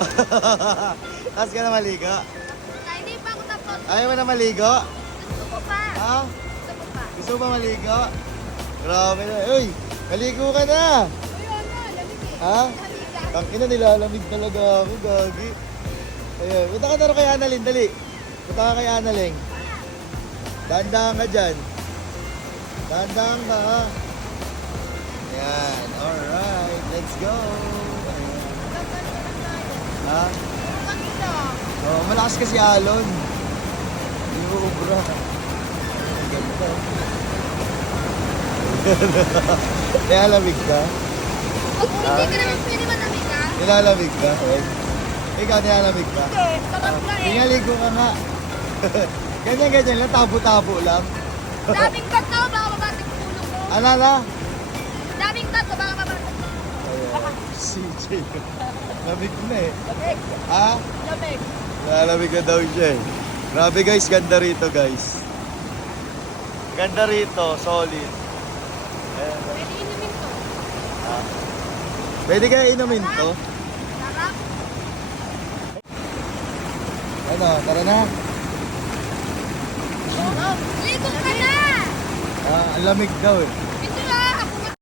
Tapos ka na maligo? Hindi pa ako tapos. Ayaw mo na maligo? Gusto ko pa. Ha? Gusto ko pa. Gusto mo ba maligo? Grabe na. Uy, maligo ka na. Uy, ano? Lamig eh. Ha? Maliga. Tangina, nilalamig talaga ako, gagi. Ayun, punta ka na kay Annalyn, dali. Punta ka kay Annalyn. Dahan-dahan ka dyan. Dahan-dahan ka, ha? Ayan, alright. Let's go. Ayan. Ha? Ang ito. Oh, malakas kasi alon. Inuubra. Ganda. Nilalamig ka? Hindi ka naman pwede malamig ka. Nilalamig ka? Ikaw, nilalamig ka? Hindi, sarap na eh. Tingaligo ka nga. Ganyan-ganyan lang, tabo-tabo lang. Daming tat na, baka mabasag yung ulo ko. Ano na? Daming tat, baka mabasag. Ayan, CJ. Lamig na eh. Lamig. Ha? Lamig. Nalamig na daw siya eh. Grabe guys, ganda rito guys. Ganda rito, solid. Ayan. Pwede inumin to. Ha? Pwede kaya inumin to? Sarap. Ano, tara na. Oo. Ligo ka na! Ah, ang lamig daw eh.